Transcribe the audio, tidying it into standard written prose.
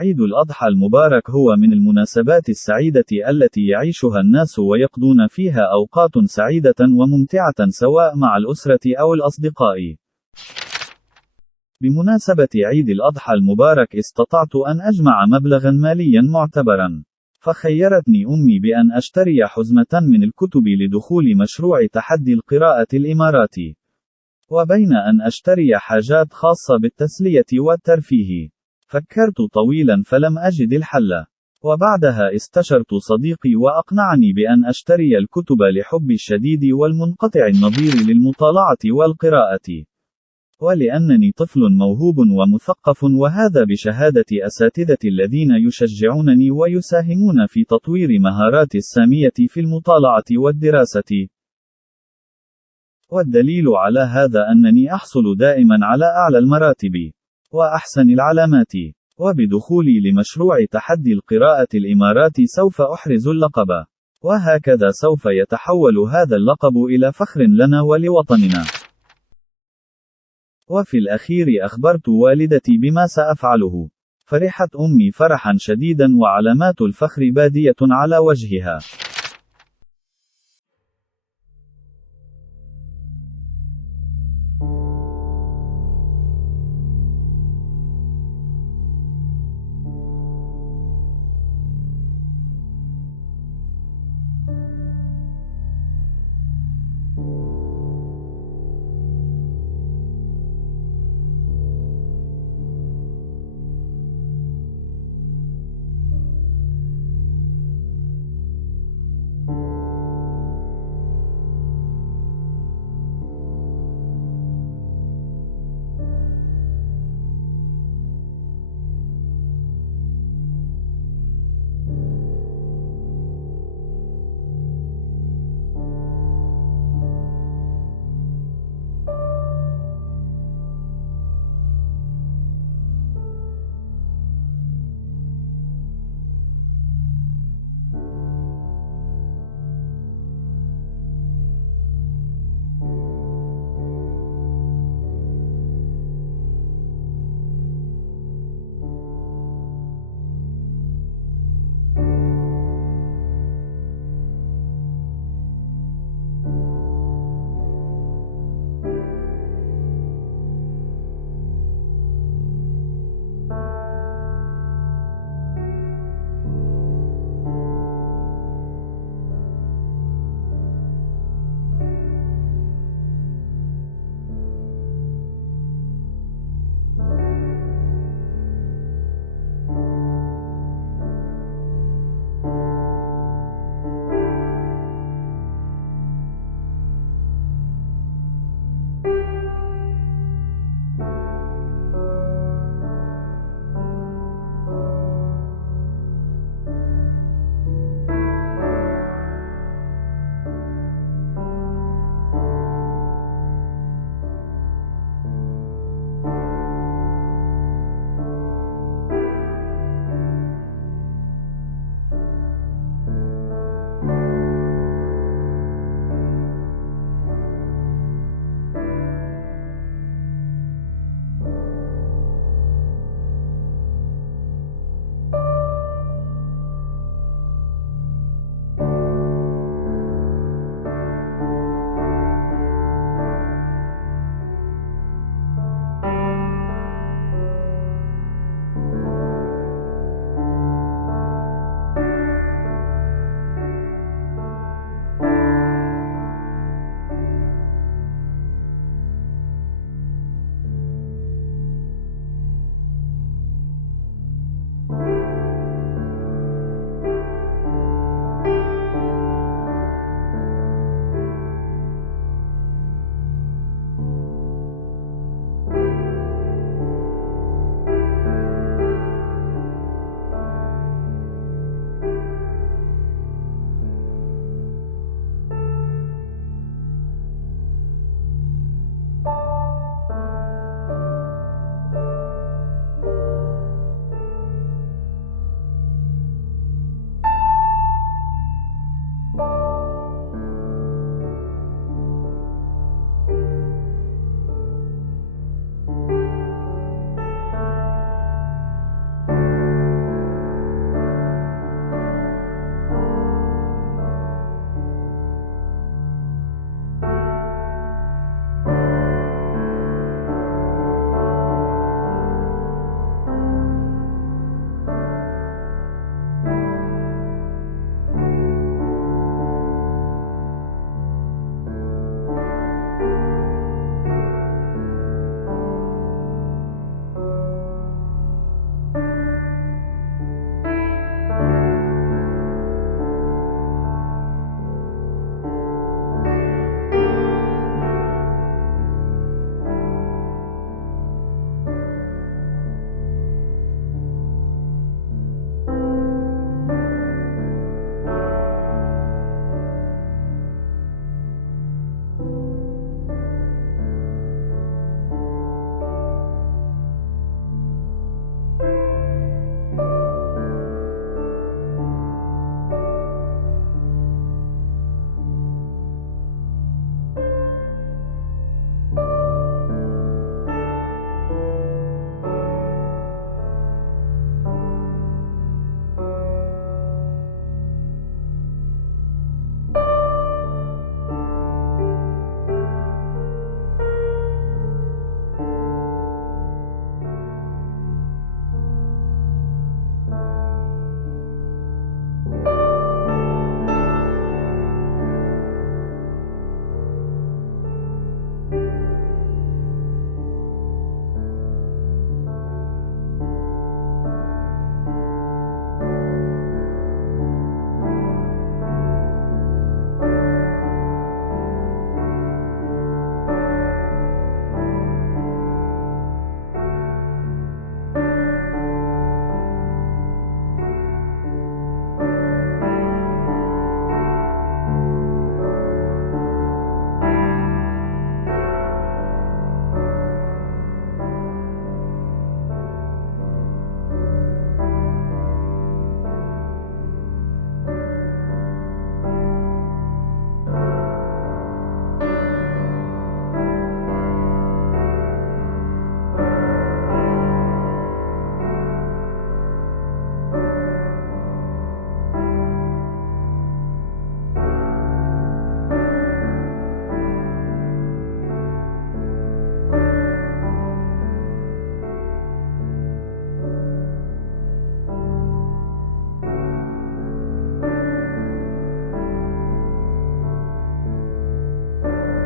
عيد الأضحى المبارك هو من المناسبات السعيدة التي يعيشها الناس ويقضون فيها أوقات سعيدة وممتعة سواء مع الأسرة أو الأصدقاء. بمناسبة عيد الأضحى المبارك استطعت أن أجمع مبلغا ماليا معتبرا، فخيرتني أمي بأن أشتري حزمة من الكتب لدخول مشروع تحدي القراءة الإماراتي، وبين أن أشتري حاجات خاصة بالتسلية والترفيه. فكرت طويلا فلم أجد الحل، وبعدها استشرت صديقي وأقنعني بأن أشتري الكتب لحبي الشديد والمنقطع النظير للمطالعة والقراءة، ولأنني طفل موهوب ومثقف، وهذا بشهادة أساتذة الذين يشجعونني ويساهمون في تطوير مهاراتي السامية في المطالعة والدراسة. والدليل على هذا أنني أحصل دائما على أعلى المراتب وأحسن العلامات، وبدخولي لمشروع تحدي القراءة الإماراتي سوف أحرز اللقب، وهكذا سوف يتحول هذا اللقب إلى فخر لنا ولوطننا. وفي الأخير أخبرت والدتي بما سأفعله، فرحت أمي فرحا شديدا وعلامات الفخر بادية على وجهها.